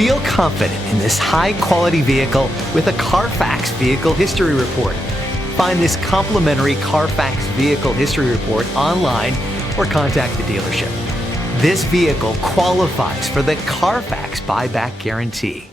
Feel confident in this high-quality vehicle with a Carfax Vehicle History Report. Find this complimentary Carfax Vehicle History Report online or contact the dealership. This vehicle qualifies for the Carfax Buyback Guarantee.